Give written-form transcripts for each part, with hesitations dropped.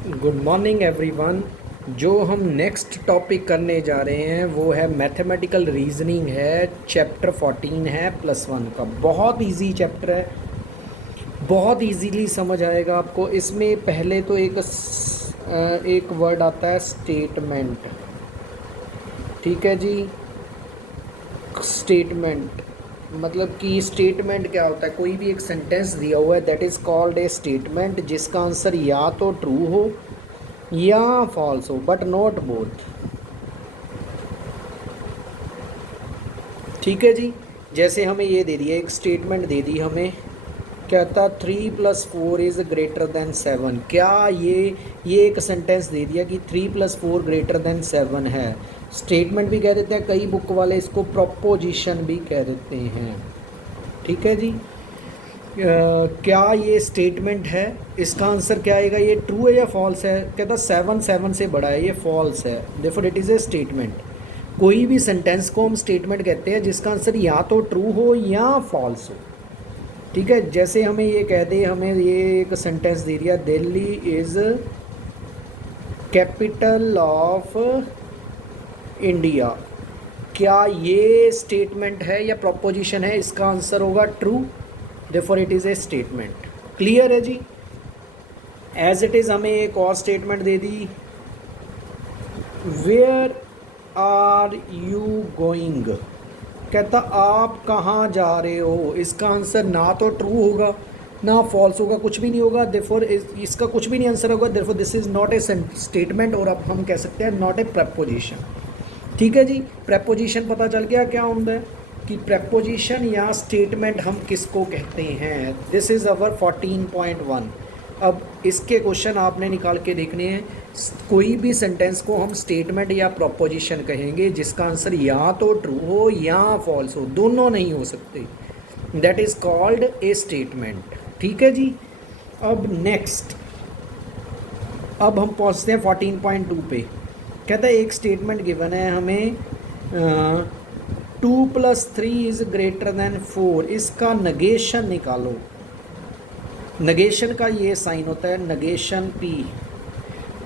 Good morning everyone. जो हम next topic करने जा रहे हैं वो है मैथमेटिकल रीजनिंग है। चैप्टर 14 है +1 का। बहुत इजी चैप्टर है, बहुत इजीली समझ आएगा आपको। इसमें पहले तो एक वर्ड आता है स्टेटमेंट। ठीक है जी। स्टेटमेंट मतलब कि स्टेटमेंट क्या होता है? कोई भी एक सेंटेंस दिया हुआ है, that is called a statement, जिसका आंसर या तो ट्रू हो या फॉल्स हो, बट नॉट बोथ। ठीक है जी। जैसे हमें ये दे दिया, एक स्टेटमेंट दे दी हमें, कहता 3+4 > 7। क्या ये एक सेंटेंस दे दिया कि 3+4 > 7 है। स्टेटमेंट भी कह देते हैं, कई बुक वाले इसको प्रोपोजिशन भी कह देते हैं। ठीक है जी। क्या ये स्टेटमेंट है? इसका आंसर क्या आएगा? ये ट्रू है या फॉल्स है? कहता 7 7 से बड़ा है, ये फॉल्स है, therefore it is a statement. कोई भी सेंटेंस को हम स्टेटमेंट कहते हैं जिसका आंसर या तो ट्रू हो या फॉल्स हो। ठीक है। जैसे हमें ये कह दे, हमें ये एक सेंटेंस दे दिया, Delhi is capital of India. क्या ये स्टेटमेंट है या प्रोपोजिशन है? इसका आंसर होगा true, therefore it is a statement. Clear है जी। एज इट इज़ हमें एक और स्टेटमेंट दे दी, वेयर आर यू गोइंग। कहता आप कहाँ जा रहे हो। इसका आंसर ना तो ट्रू होगा ना फॉल्स होगा, कुछ भी नहीं होगा, देयरफॉर इसका कुछ भी नहीं आंसर होगा, therefore this is not a statement, और अब हम कह सकते हैं नॉट ए प्रेपोजिशन। ठीक है जी। प्रेपोजिशन पता चल गया क्या होता है कि प्रेपोजिशन या स्टेटमेंट हम किसको कहते हैं। This is our 14.1। अब इसके क्वेश्चन आपने निकाल के देखने हैं। कोई भी सेंटेंस को हम स्टेटमेंट या प्रोपोजिशन कहेंगे जिसका आंसर या तो ट्रू हो या फॉल्स हो, दोनों नहीं हो सकते, that is called a statement. ठीक है जी। अब नेक्स्ट, अब हम पहुंचते हैं 14.2 पे। कहता है एक स्टेटमेंट गिवन है हमें, 2+3 > 4। इसका नगेशन निकालो। नगेशन का ये साइन होता है, नगेशन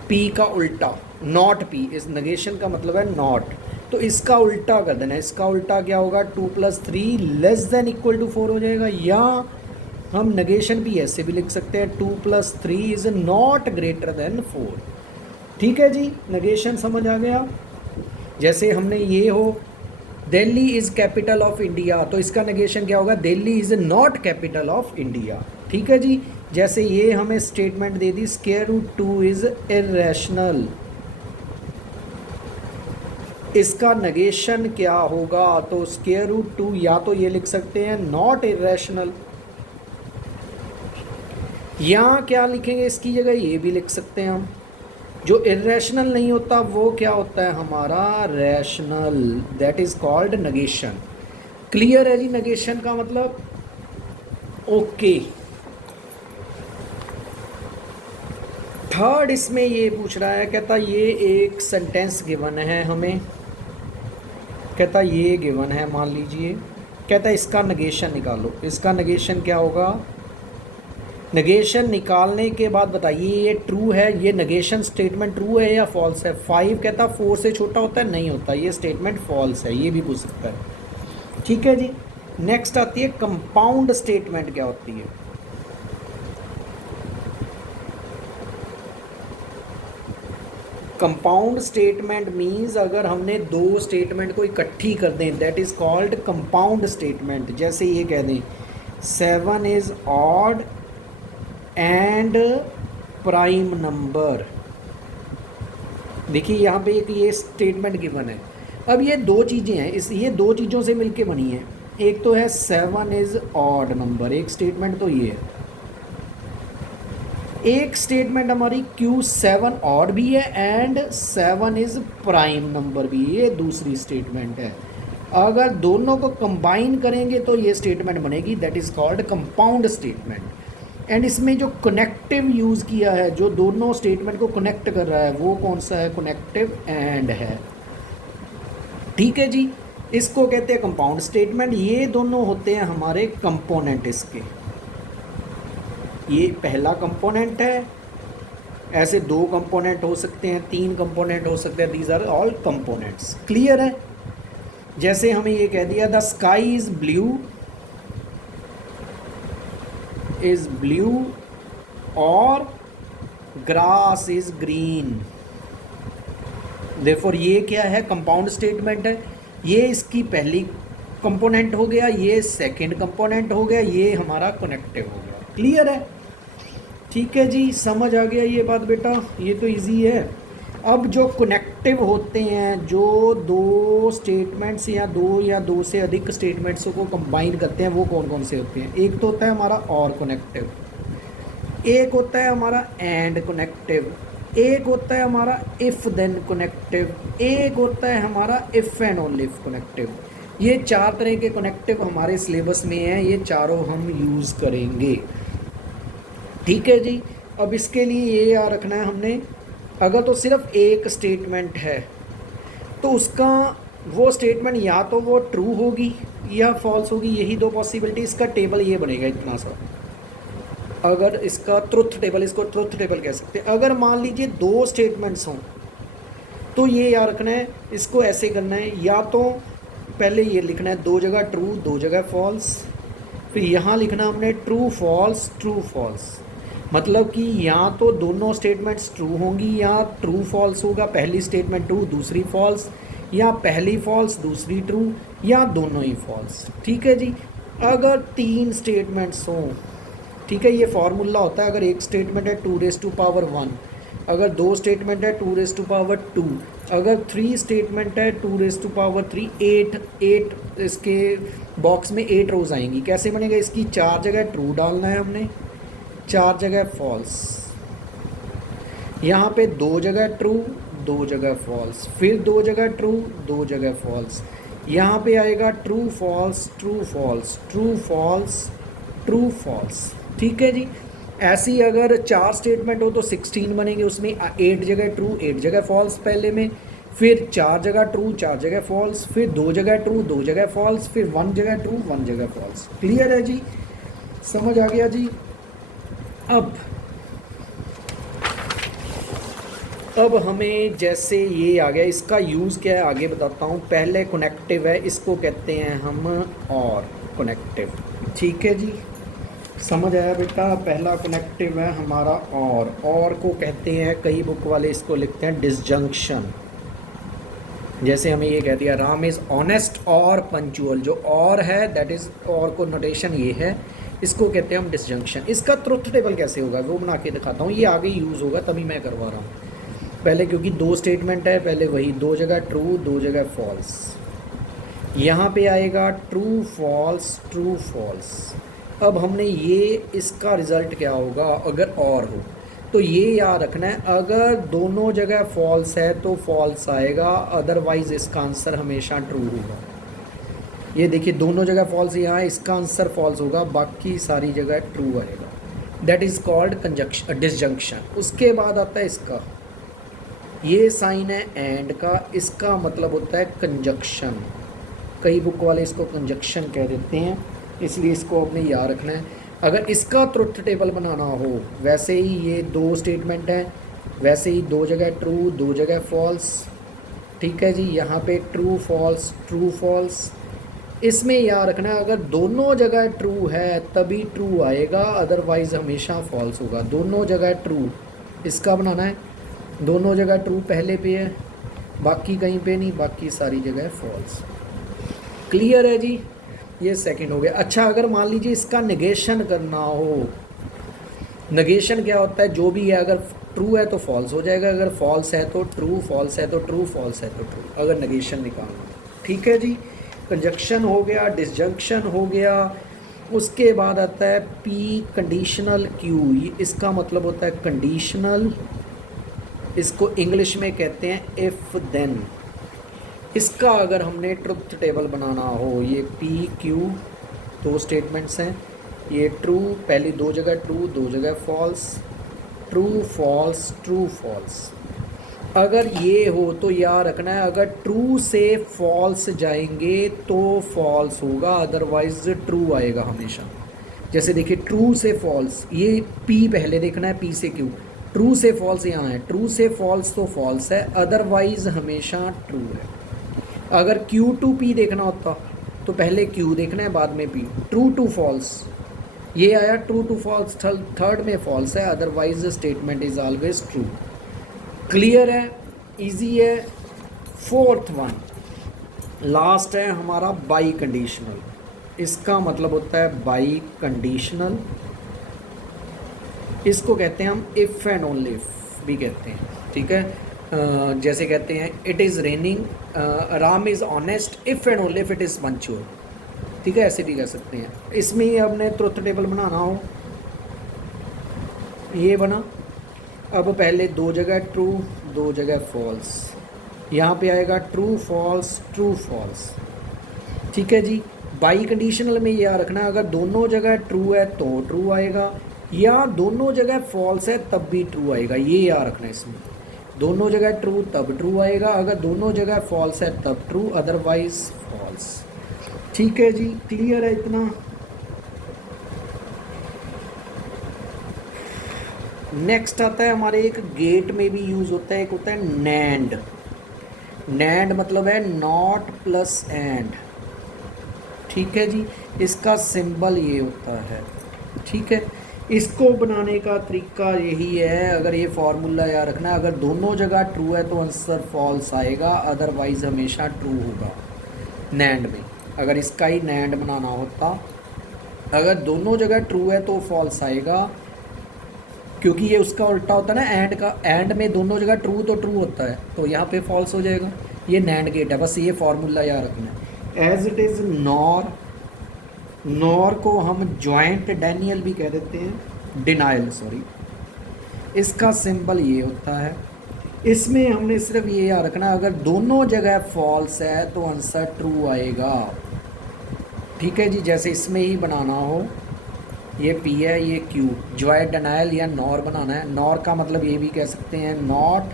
पी का उल्टा, नॉट पी। इस नगेशन का मतलब है नॉट, तो इसका उल्टा कर देना। इसका उल्टा क्या होगा? 2+3 < 4 हो जाएगा, या हम नगेशन भी ऐसे भी लिख सकते हैं, 2+3 = नॉट > 4। ठीक है जी। नगेशन समझ आ गया। जैसे हमने ये हो, Delhi is capital of India, तो इसका नेगेशन क्या होगा? Delhi is not capital of India. ठीक है जी। जैसे ये हमें स्टेटमेंट दे दी, √2 इज़ इरेशनल। इसका नेगेशन क्या होगा? तो √2 या तो ये लिख सकते हैं नॉट इरेशनल, या क्या लिखेंगे इसकी जगह? ये भी लिख सकते हैं हम। जो इरेशनल नहीं होता वो क्या होता है? हमारा rational, that is called negation. Clear है जी नगेशन का मतलब? ओके। थर्ड इसमें ये पूछ रहा है, कहता ये एक सेंटेंस गिवन है हमें, कहता ये गिवन है मान लीजिए, कहता इसका नगेशन निकालो। इसका नगेशन क्या होगा? नगेशन निकालने के बाद बताइए ये ट्रू है, ये नगेशन स्टेटमेंट ट्रू है या फॉल्स है। 5 कहता 4 से छोटा होता है, नहीं होता, ये स्टेटमेंट फॉल्स है, ये भी पूछ सकता है। ठीक है जी। नेक्स्ट आती है कंपाउंड स्टेटमेंट। क्या होती है? कंपाउंड स्टेटमेंट मीन्स अगर हमने दो स्टेटमेंट को इकट्ठी कर दें, that is called compound statement. जैसे ये कह दें 7 is odd and prime number. देखिए यहाँ पे एक ये स्टेटमेंट गिवन है। अब ये दो चीज़ें हैं, ये दो चीज़ों से मिलके बनी है। एक तो है 7 इज़ ऑड नंबर, एक स्टेटमेंट तो ये है। एक स्टेटमेंट हमारी Q7 ऑड भी है एंड 7 इज़ प्राइम नंबर भी, ये दूसरी स्टेटमेंट है। अगर दोनों को कंबाइन करेंगे तो ये स्टेटमेंट बनेगी, that is called compound statement. And इसमें जो कनेक्टिव यूज़ किया है, जो दोनों स्टेटमेंट को कनेक्ट कर रहा है, वो कौन सा है? कनेक्टिव एंड है। ठीक है जी। इसको कहते हैं कंपाउंड स्टेटमेंट। ये दोनों होते हैं हमारे कंपोनेंट। इसके ये पहला कंपोनेंट है, ऐसे 2 कंपोनेंट हो सकते हैं, 3 कंपोनेंट हो सकते हैं, these are all components. Clear है? जैसे हमें ये कह दिया द स्काई इज ब्लू और ग्रास इज ग्रीन। देयरफॉर ये क्या है? कंपाउंड स्टेटमेंट है। ये इसकी पहली कंपोनेंट हो गया, ये सेकंड कंपोनेंट हो गया, ये हमारा कनेक्टिव हो गया। क्लियर है? ठीक है जी, समझ आ गया ये बात बेटा, ये तो इजी है। अब जो कनेक्टिव होते हैं, जो 2 स्टेटमेंट्स या दो से अधिक स्टेटमेंट्स को कंबाइन करते हैं, वो कौन कौन से होते हैं? एक तो होता है हमारा और कनेक्टिव, एक होता है हमारा एंड कनेक्टिव, एक होता है हमारा इफ़ देन कनेक्टिव, एक होता है हमारा if and only if connective. ये 4 तरह के कनेक्टिव हमारे सिलेबस में हैं, ये चारों हम यूज़ करेंगे। ठीक है जी। अब इसके लिए ये याद रखना है हमने, अगर तो सिर्फ एक स्टेटमेंट है तो उसका वो स्टेटमेंट या तो वो ट्रू होगी या फॉल्स होगी, यही 2 पॉसिबिलिटी। इसका टेबल ये बनेगा इतना सा, अगर इसका ट्रुथ टेबल, इसको ट्रुथ टेबल कह सकते हैं। अगर मान लीजिए 2 स्टेटमेंट्स हों तो ये याद रखना है, इसको ऐसे करना है, या तो पहले ये लिखना है 2 जगह ट्रू 2 जगह फॉल्स, फिर यहाँ लिखना हमने ट्रू फॉल्स, मतलब कि या तो दोनों स्टेटमेंट्स ट्रू होंगी या ट्रू फॉल्स होगा, पहली स्टेटमेंट ट्रू दूसरी फॉल्स, या पहली फॉल्स दूसरी ट्रू, या दोनों ही फॉल्स। ठीक है जी। अगर 3 स्टेटमेंट्स हों, ठीक है, ये फार्मूला होता है, अगर एक स्टेटमेंट है 2⁻1, अगर 2 स्टेटमेंट है 2⁻2, अगर 3 स्टेटमेंट है 2⁻3, 8 इसके बॉक्स में 8 रोज आएंगी। कैसे बनेगा? इसकी 4 जगह ट्रू डालना है हमने, 4 जगह फॉल्स, यहाँ पे 2 जगह ट्रू 2 जगह फॉल्स, फिर 2 जगह ट्रू 2 जगह फॉल्स, यहाँ पे आएगा true false true false true false true false. ठीक है जी। ऐसी अगर 4 स्टेटमेंट हो तो 16 बनेंगे, उसमें 8 जगह ट्रू 8 जगह फॉल्स पहले में, फिर 4 जगह ट्रू 4 जगह फॉल्स, फिर 2 जगह ट्रू 2 जगह फॉल्स, फिर 1 जगह ट्रू 1 जगह फॉल्स। क्लियर है जी? समझ आ गया जी? अब हमें जैसे ये आ गया, इसका यूज़ क्या है आगे बताता हूँ। पहले कनेक्टिव है, इसको कहते हैं हम और कनेक्टिव। ठीक है जी, समझ आया बेटा? पहला कनेक्टिव है हमारा और को कहते हैं, कई बुक वाले इसको लिखते हैं डिसजंक्शन। जैसे हमें ये कह दिया राम इज़ ऑनेस्ट और पंचुअल, जो और है दैट इज़ और को नोटेशन ये है, इसको कहते हैं हम डिसजंक्शन। इसका ट्रुथ टेबल कैसे होगा वो बना के दिखाता हूँ, ये आगे यूज़ होगा तभी मैं करवा रहा हूँ। पहले क्योंकि 2 स्टेटमेंट है, पहले वही 2 जगह ट्रू 2 जगह फॉल्स, यहाँ पे आएगा ट्रू फॉल्स। अब हमने ये, इसका रिज़ल्ट क्या होगा अगर और हो, तो ये याद रखना है, अगर दोनों जगह फॉल्स है तो फॉल्स आएगा, अदरवाइज़ इसका आंसर हमेशा ट्रू होगा। ये देखिए दोनों जगह फॉल्स, यहाँ इसका आंसर फॉल्स होगा, बाकी सारी जगह ट्रू आएगा। That is called disjunction. उसके बाद आता है इसका, ये साइन है एंड का, इसका मतलब होता है कंजक्शन। कई बुक वाले इसको कंजक्शन कह देते हैं, इसलिए इसको अपने याद रखना है। अगर इसका ट्रुथ टेबल बनाना हो, वैसे ही ये 2 स्टेटमेंट हैं, वैसे ही 2 जगह ट्रू 2 जगह फॉल्स। ठीक है जी, यहाँ पे ट्रू फॉल्स। इसमें याद रखना है, अगर दोनों जगह ट्रू है तभी ट्रू आएगा, अदरवाइज़ हमेशा फॉल्स होगा। दोनों जगह ट्रू इसका बनाना है, दोनों जगह ट्रू पहले पे है, बाकी कहीं पे नहीं, बाकी सारी जगह फॉल्स। क्लियर है जी? ये सेकंड हो गया। अच्छा, अगर मान लीजिए इसका नेगेशन करना हो, नेगेशन क्या होता है? जो भी है, अगर ट्रू है तो फॉल्स हो जाएगा, अगर फॉल्स है तो ट्रू, फॉल्स है तो ट्रू, फॉल्स है तो ट्रू, अगर नेगेशन निकालना। ठीक है जी, कंजक्शन हो गया, डिसजंक्शन हो गया। उसके बाद आता है पी कंडीशनल क्यू, इसका मतलब होता है कंडीशनल, इसको इंग्लिश में कहते हैं इफ़ देन। इसका अगर हमने ट्रुथ टेबल बनाना हो, ये पी क्यू 2 स्टेटमेंट्स हैं, ये ट्रू पहली 2 जगह ट्रू 2 जगह फॉल्स, ट्रू फॉल्स। अगर ये हो तो याद रखना है, अगर ट्रू से फॉल्स जाएंगे तो फॉल्स होगा, अदरवाइज ट्रू आएगा हमेशा। जैसे देखिए ट्रू से फॉल्स, ये पी पहले देखना है, पी से क्यू, ट्रू से फॉल्स यहाँ है, ट्रू से फॉल्स तो फॉल्स है, अदरवाइज हमेशा ट्रू है। अगर क्यू टू पी देखना होता तो पहले क्यू देखना है बाद में पी। ट्रू टू फॉल्स ये आया, ट्रू टू फॉल्स, थर्ड में फॉल्स है, otherwise statement is always true. Clear है, इजी है। फोर्थ वन लास्ट है हमारा बाई कंडीशनल। इसका मतलब होता है बाई कंडीशनल, इसको कहते हैं हम इफ़ एंड ओनली इफ भी कहते हैं, ठीक है। जैसे कहते हैं it is raining, Ram is honest if and only if it is मंचूर, ठीक है, ऐसे भी कह सकते हैं। इसमें ही हमने ट्रुथ टेबल बनाना हो, ये बना। अब पहले दो जगह ट्रू दो जगह फॉल्स, यहाँ पे आएगा ट्रू फॉल्स ट्रू फॉल्स, ठीक है जी। बाई कंडीशनल में ये याद रखना, अगर दोनों जगह ट्रू है तो ट्रू आएगा, या दोनों जगह फॉल्स है तब भी ट्रू आएगा, ये याद रखना। इसमें दोनों जगह ट्रू तब ट्रू आएगा, अगर दोनों जगह फॉल्स है तब ट्रू, अदरवाइज फॉल्स, ठीक है जी। क्लियर है इतना? नेक्स्ट आता है हमारे, एक गेट में भी यूज़ होता है, एक होता है नैंड। नैंड मतलब है नॉट प्लस एंड, ठीक है जी। इसका सिंबल ये होता है, ठीक है। इसको बनाने का तरीका यही है, अगर ये फार्मूला याद रखना है, अगर दोनों जगह ट्रू है तो आंसर फॉल्स आएगा, अदरवाइज हमेशा ट्रू होगा नैंड में। अगर इसका ही नैंड बनाना होता, अगर दोनों जगह ट्रू है तो फॉल्स आएगा, क्योंकि ये उसका उल्टा होता है ना एंड का। एंड में दोनों जगह ट्रू तो ट्रू होता है, तो यहाँ पे फॉल्स हो जाएगा। ये नैंड गेट है, बस ये फार्मूला याद रखना है। As it is nor, nor को हम जॉइंट डैनियल भी कह देते हैं, डिनाइल सॉरी। इसका सिंबल ये होता है। इसमें हमने सिर्फ ये याद रखना, अगर दोनों जगह फॉल्स है तो आंसर ट्रू आएगा, ठीक है जी। जैसे इसमें ही बनाना हो, ये पी है ये क्यू, जॉइंट डनाइल या नॉर बनाना है। नॉर का मतलब ये भी कह सकते हैं नॉट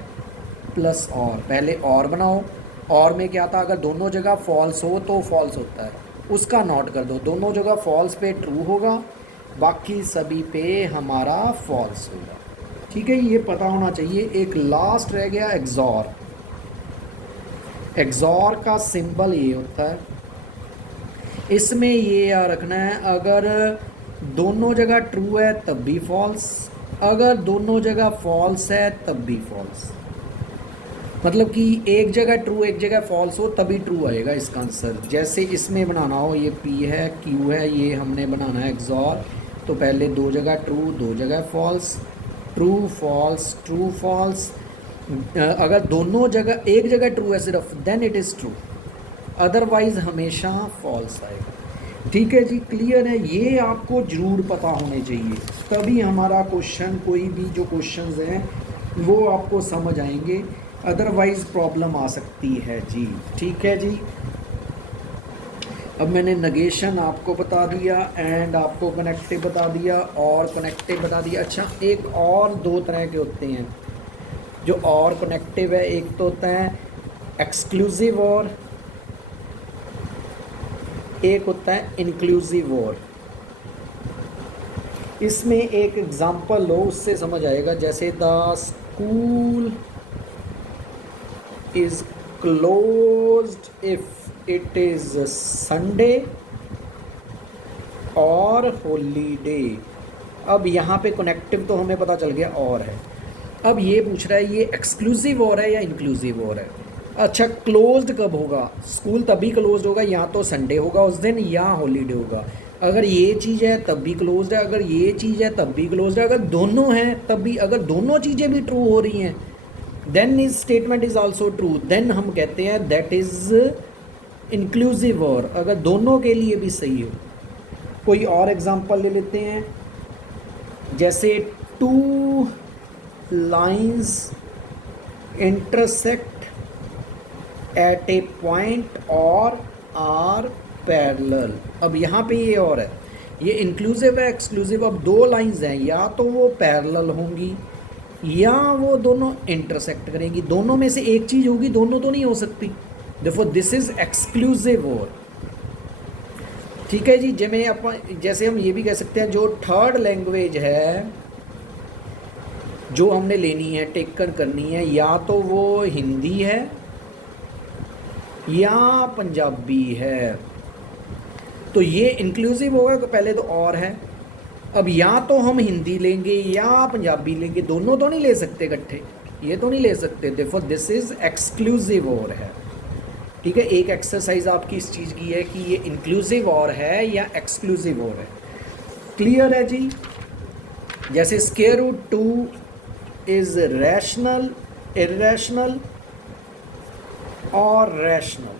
प्लस और, पहले और बनाओ। और में क्या था, अगर दोनों जगह फॉल्स हो तो फॉल्स होता है, उसका नॉट कर दो। दोनों जगह फॉल्स पे ट्रू होगा, बाकी सभी पे हमारा फॉल्स होगा, ठीक है। ये पता होना चाहिए। एक लास्ट रह गया एक्सॉर। एक्सॉर का सिंबल ये होता है। इसमें ये याद रखना है, अगर दोनों जगह ट्रू है तब भी फॉल्स, अगर दोनों जगह फॉल्स है तब भी फॉल्स। मतलब कि एक जगह ट्रू एक जगह फॉल्स हो तभी ट्रू आएगा इसका आंसर। जैसे इसमें बनाना हो, ये पी है क्यू है, ये हमने बनाना है एक्सॉर, तो पहले दो जगह ट्रू दो जगह false, true false true false. अगर दोनों जगह, एक जगह ट्रू है सिर्फ, then it is true, otherwise हमेशा फॉल्स आएगा, ठीक है जी। क्लियर है? ये आपको ज़रूर पता होने चाहिए, तभी हमारा क्वेश्चन, कोई भी जो क्वेश्चंस हैं वो आपको समझ आएंगे, अदरवाइज़ प्रॉब्लम आ सकती है जी, ठीक है जी। अब मैंने नगेशन आपको बता दिया, एंड आपको कनेक्टिव बता दिया, और कनेक्टिव बता दिया। अच्छा, एक और दो तरह के होते हैं जो और कनेक्टिव है। एक तो होता है एक्सक्लूसिव और, एक होता है इंक्लूसिव और। इसमें एक एग्जांपल लो, उससे समझ आएगा। जैसे the school is closed if it is Sunday और हॉलीडे। अब यहाँ पे कनेक्टिव तो हमें पता चल गया और है। अब ये पूछ रहा है ये एक्सक्लूसिव और है या इंक्लूसिव और है। अच्छा, क्लोज्ड कब होगा? स्कूल तभी क्लोज्ड होगा या तो संडे होगा उस दिन या हॉलीडे होगा। अगर ये चीज़ है तब भी क्लोज्ड है, अगर ये चीज़ है तब भी क्लोज्ड है, अगर दोनों हैं तब भी। अगर दोनों चीज़ें भी ट्रू हो रही हैं, then is statement is also true, देन हम कहते हैं दैट इज़ इंक्लूसिव और, अगर दोनों के लिए भी सही हो। कोई और एग्जांपल ले लेते हैं। जैसे two lines intersect at A point और आर पैरेलल। अब यहाँ पे ये और है, ये इंक्लूसिव है एक्सक्लूसिव। अब दो लाइंस हैं, या तो वो पैरेलल होंगी या वो दोनों इंटरसेक्ट करेंगी। दोनों में से एक चीज़ होगी, दोनों तो नहीं हो सकती। देखो दिस इज एक्सक्लूसिव और, ठीक है जी। जैसे हम ये भी कह सकते हैं, जो थर्ड लैंग्वेज है, जो हमने लेनी है, टेकन करनी है, या तो वो हिंदी है या पंजाबी है। तो ये इंक्लूसिव होगा, पहले तो और है। अब या तो हम हिंदी लेंगे या पंजाबी लेंगे, दोनों तो नहीं ले सकते इकट्ठे, ये तो नहीं ले सकते। देखो दिस इज़ एक्सक्लूसिव और है, ठीक है। एक एक्सरसाइज आपकी इस चीज़ की है कि ये इंक्लूसिव और है या एक्सक्लूसिव और है। क्लियर है जी। जैसे square root 2 is rational, irrational और रैशनल।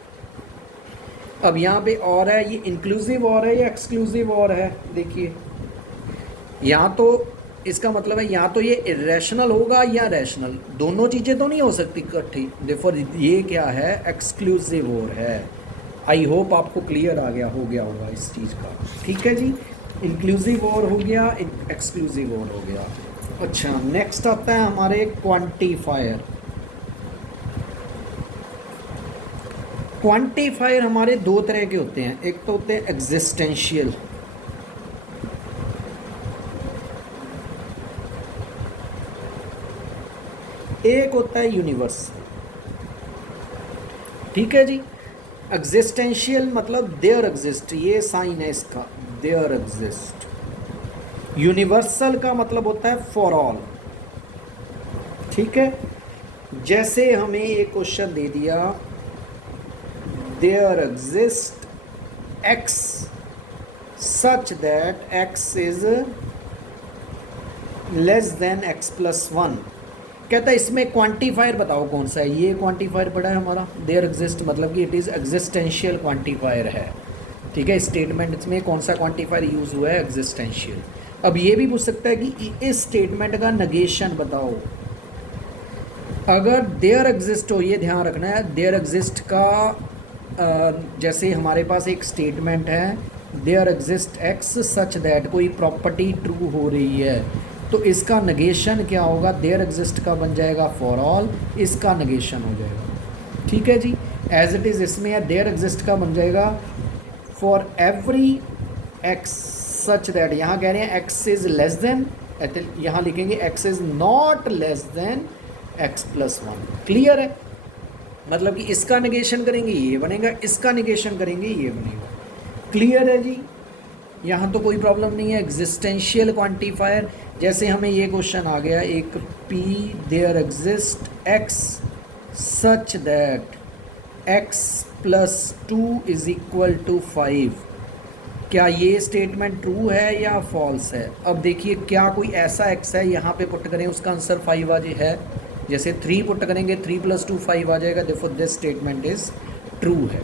अब यहाँ पे और है, ये इंक्लूसिव और है या एक्सक्लूसिव और है। देखिए यहाँ तो इसका मतलब है या तो ये इरेशनल होगा या रैशनल, दोनों चीज़ें तो नहीं हो सकती इकट्ठी। देखो ये क्या है, एक्सक्लूसिव और है। आई होप आपको क्लियर आ गया होगा इस चीज़ का, ठीक है जी। इंक्लूसिव और हो गया, एक्सक्लूसिव और हो गया। अच्छा, नेक्स्ट आता है हमारे क्वांटिफायर। क्वांटिफायर हमारे दो तरह के होते हैं, एक तो होते हैं एग्जिस्टेंशियल, एक होता है यूनिवर्सल, ठीक है जी। एग्जिस्टेंशियल मतलब देयर एग्जिस्ट, ये साइन है इसका, देयर एग्जिस्ट। यूनिवर्सल का मतलब होता है फॉर ऑल, ठीक है। जैसे हमें एक क्वेश्चन दे दिया, there exist x such that x is less than x plus 1। कहता है इसमें क्वांटिफायर बताओ कौन सा है। ये क्वांटिफायर पड़ा है हमारा, देयर एग्जिस्ट, मतलब कि इट इज़ एग्जिस्टेंशियल क्वांटिफायर है, ठीक है। स्टेटमेंट में कौन सा क्वांटिफायर यूज़ हुआ है, एग्जिस्टेंशियल। अब ये भी पूछ सकता है कि इस स्टेटमेंट का नेगेशन बताओ। अगर देयर एग्जिस्ट हो, ये ध्यान रखना है, देयर एग्जिस्ट का जैसे हमारे पास एक स्टेटमेंट है, there exist x such that, कोई प्रॉपर्टी ट्रू हो रही है, तो इसका नेगेशन क्या होगा, देयर एग्जिस्ट का बन जाएगा फॉर ऑल, इसका नेगेशन हो जाएगा, ठीक है जी। एज इट इज़ इसमें है, देयर एग्जिस्ट का बन जाएगा for every x such that, यहाँ कह रहे हैं एक्स इज लेस देन, यहाँ लिखेंगे x is not less than x plus 1। Clear है, मतलब कि इसका नेगेशन करेंगे ये बनेगा, इसका नेगेशन करेंगे ये बनेगा। क्लियर है जी, यहाँ तो कोई प्रॉब्लम नहीं है। एग्जिस्टेंशियल क्वांटिफायर, जैसे हमें ये क्वेश्चन आ गया एक, P there exist x such that x plus 2 is equal to 5। क्या ये स्टेटमेंट ट्रू है या फॉल्स है। अब देखिए क्या कोई ऐसा एक्स है, यहाँ पे पुट करें उसका आंसर 5 आ है, जैसे 3 पुट करेंगे 3 + 2 5 आ जाएगा। देखो दिस स्टेटमेंट इज ट्रू है।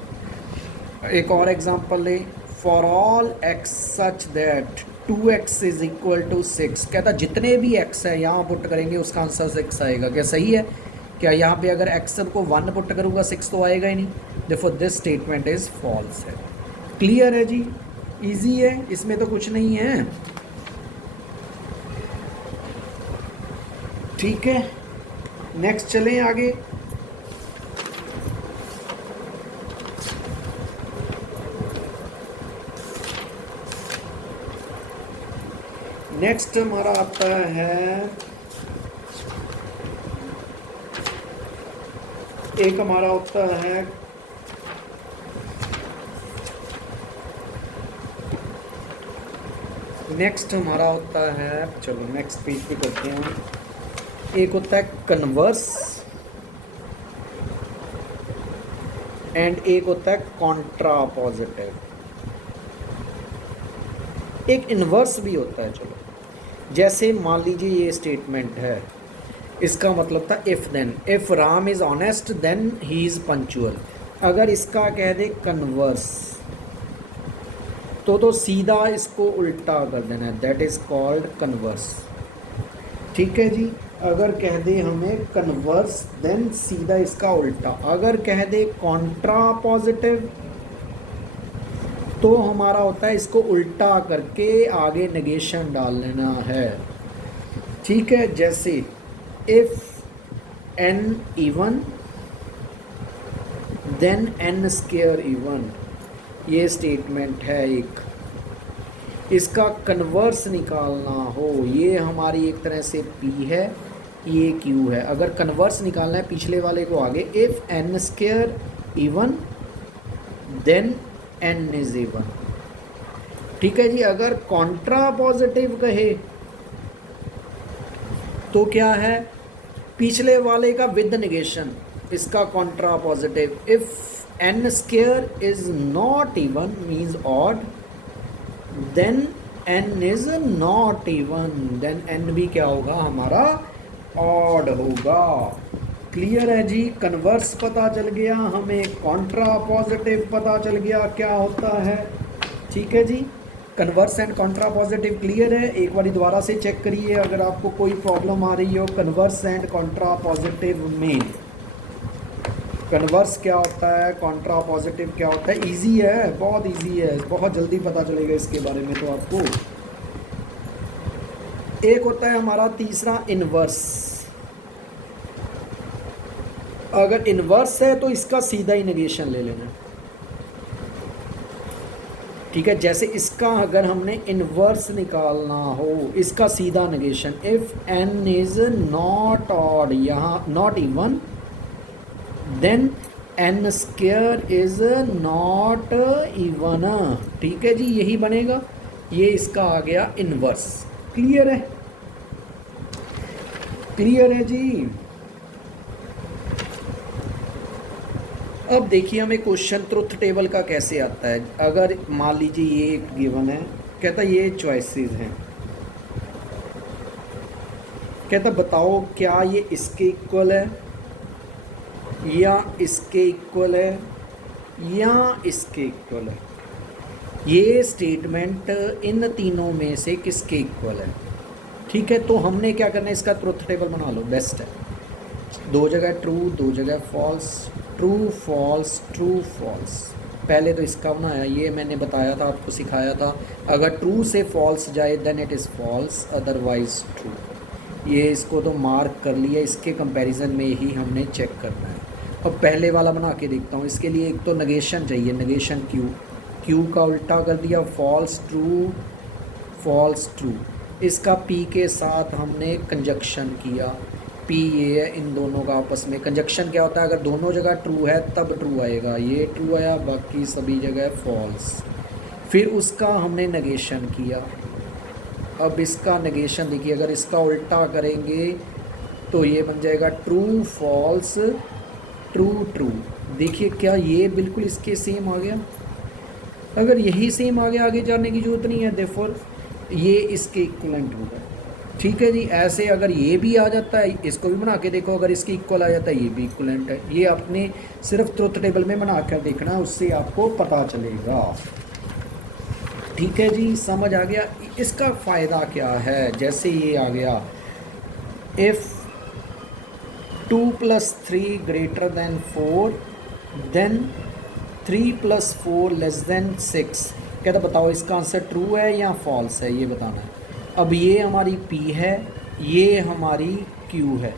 एक और एग्जांपल ले, for all x such that 2x is equal to 6। कहता जितने भी x है यहाँ पुट करेंगे उसका आंसर 6 आएगा। क्या सही है। क्या यहाँ पे अगर x को 1 पुट करूँगा 6 तो आएगा ही नहीं। देखो दिस स्टेटमेंट इज फॉल्स है। क्लियर है जी, इजी है, इसमें तो कुछ नहीं है। ठीक है, नेक्स्ट चलें आगे। नेक्स्ट हमारा आता है, एक हमारा होता है नेक्स्ट हमारा होता है, चलो नेक्स्ट पेज पे करते हैं। एक होता है कन्वर्स एंड एक होता है कॉन्ट्रा पॉजिटिव। एक इन्वर्स भी होता है। चलो जैसे मान लीजिए ये स्टेटमेंट है, इसका मतलब था if then, if Ram is honest then he is punctual. अगर इसका कह दे कन्वर्स तो सीधा इसको उल्टा कर देना है, दैट इज़ कॉल्ड कन्वर्स। ठीक है जी, अगर कह दे हमें कन्वर्स देन सीधा इसका उल्टा। अगर कह दे कॉन्ट्रा पॉजिटिव तो हमारा होता है इसको उल्टा करके आगे नेगेशन डाल लेना है। ठीक है, जैसे if n even then n square even, ये स्टेटमेंट है एक। इसका कन्वर्स निकालना हो, ये हमारी एक तरह से p है, ये क्यू है। अगर कन्वर्स निकालना है पिछले वाले को आगे, if n square even then n is even. ठीक है जी। अगर कॉन्ट्रा पॉजिटिव कहे तो क्या है, पिछले वाले का विद निगेशन, इसका contrapositive. If n square is not even means odd, then n is not even, then n भी क्या होगा हमारा, ऑड होगा। क्लियर है जी। कन्वर्स पता चल गया हमें, कॉन्ट्रा पॉजिटिव पता चल गया क्या होता है। ठीक है जी। Converse and contrapositive clear है। एक बार दोबारा से चेक करिए अगर आपको कोई प्रॉब्लम आ रही हो कन्वर्स एंड कॉन्ट्रा पॉजिटिव में। कन्वर्स क्या होता है, कॉन्ट्रा पॉजिटिव क्या होता है। इजी है, बहुत इजी है, बहुत जल्दी पता चलेगा इसके बारे में तो आपको। एक होता है हमारा तीसरा इनवर्स। अगर इनवर्स है तो इसका सीधा ही नेगेशन ले लेना। ठीक है। जैसे इसका अगर हमने इनवर्स निकालना हो, इसका सीधा negation, if n is not odd, यहाँ not even, then n square is not even. ठीक है जी, यही बनेगा। ये इसका आ गया इनवर्स। क्लियर है, क्लियर है जी। अब देखिए हमें क्वेश्चन ट्रुथ टेबल का कैसे आता है। अगर मान लीजिए ये एक गिवन है, कहता ये चॉइसेस हैं, कहता बताओ क्या ये इसके इक्वल है या इसके इक्वल है या इसके इक्वल है। ये स्टेटमेंट इन तीनों में से किसके इक्वल है। ठीक है। तो हमने क्या करना है, इसका ट्रुथ टेबल बना लो, बेस्ट है। दो जगह ट्रू, दो जगह false, true false, true false. पहले तो इसका बनाया, ये मैंने बताया था आपको, सिखाया था। अगर ट्रू से फॉल्स जाए then it is false, otherwise true. ये इसको तो मार्क कर लिया, इसके कंपैरिजन में ही हमने चेक करना है। अब पहले वाला बना के देखता हूँ। इसके लिए एक तो नेगेशन चाहिए, नेगेशन क्यू, क्यू का उल्टा कर दिया, फॉल्स ट्रू, फॉल्स ट्रू। इसका पी के साथ हमने कंजक्शन किया, पी ये है, इन दोनों का आपस में कंजक्शन क्या होता है, अगर दोनों जगह ट्रू है तब ट्रू आएगा। ये ट्रू आया, बाकी सभी जगह फॉल्स। फिर उसका हमने नेगेशन किया। अब इसका नेगेशन देखिए, अगर इसका उल्टा करेंगे तो ये बन जाएगा ट्रू फॉल्स ट्रू ट्रू। देखिए क्या ये बिल्कुल इसके सेम आ गया। अगर यही सेम आ गया, आगे जाने की जरूरत नहीं है, देयरफॉर ये इसके इक्वलेंट होगा। ठीक है जी। ऐसे अगर ये भी आ जाता है, इसको भी बना के देखो, अगर इसकी इक्वल आ जाता है ये भी इक्वलेंट है। ये आपने सिर्फ ट्रुथ टेबल में बना कर देखना, उससे आपको पता चलेगा। ठीक है जी, समझ आ गया। इसका फ़ायदा क्या है, जैसे ये आ गया, इफ़ 2 + 3 greater than 4 देन 3 + 4 <6। कहता बताओ इसका आंसर ट्रू है या फॉल्स है, ये बताना है। अब ये हमारी P है, ये हमारी Q है।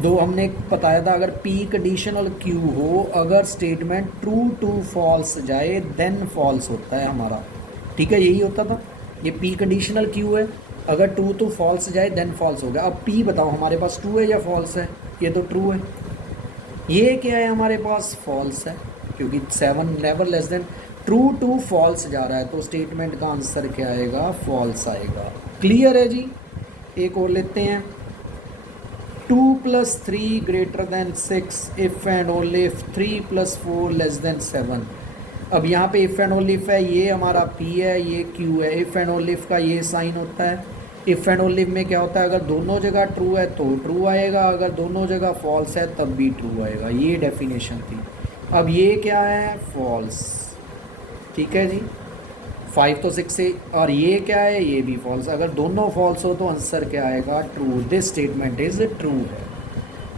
दो हमने बताया था, अगर P कंडीशनल Q हो, अगर स्टेटमेंट ट्रू टू फॉल्स जाए देन फॉल्स होता है हमारा। ठीक है, यही होता था। ये P कंडीशनल Q है, अगर ट्रू टू फॉल्स जाए देन फॉल्स हो गया। अब P बताओ हमारे पास ट्रू है या फॉल्स है, ये तो ट्रू है। ये क्या है हमारे पास, फॉल्स है, क्योंकि 7 never less than true to false जा रहा है, तो स्टेटमेंट का आंसर क्या आएगा, फॉल्स आएगा। क्लियर है जी। एक और लेते हैं, 2 + 3 greater than 6 if and only if 3 + 4 < 7। अब यहाँ पे इफ़ एंड ओनली इफ है, ये हमारा P है, ये Q है। इफ़ एंड ओनली इफ का ये साइन होता है। इफ़ एंड ओनली में क्या होता है, अगर दोनों जगह ट्रू है तो ट्रू आएगा, अगर दोनों जगह फॉल्स है तब भी ट्रू आएगा। ये डेफिनेशन थी। अब ये क्या है, फॉल्स। ठीक है जी, 5 तो 6 से, और ये क्या है, ये भी फॉल्स। अगर दोनों फॉल्स हो तो आंसर क्या आएगा, true. This statement is true है।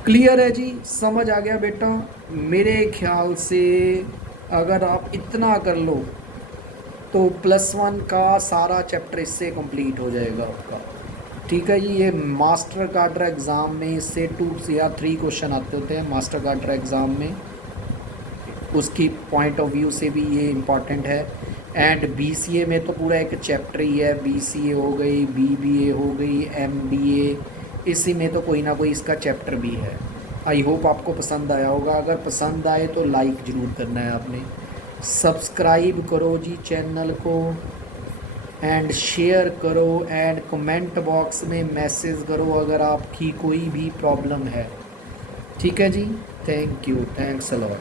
क्लियर है जी, समझ आ गया बेटा। मेरे ख्याल से अगर आप इतना कर लो तो +1 का सारा चैप्टर इससे कंप्लीट हो जाएगा आपका। ठीक है जी। ये मास्टर कार्डर एग्ज़ाम में इससे 2 या 3 क्वेश्चन आते होते हैं मास्टर कार्डर एग्ज़ाम में, उसकी पॉइंट ऑफ व्यू से भी ये इम्पॉर्टेंट है। एंड BCA में तो पूरा एक चैप्टर ही है। BCA हो गई, BBA हो गई, MBA, इसी में तो कोई ना कोई इसका चैप्टर भी है। आई होप आपको पसंद आया होगा। अगर पसंद आए तो लाइक ज़रूर करना है आपने, सब्सक्राइब करो जी चैनल को, एंड शेयर करो, एंड कमेंट बॉक्स में मैसेज करो अगर आपकी कोई भी प्रॉब्लम है। ठीक है जी, thank you, thanks a lot.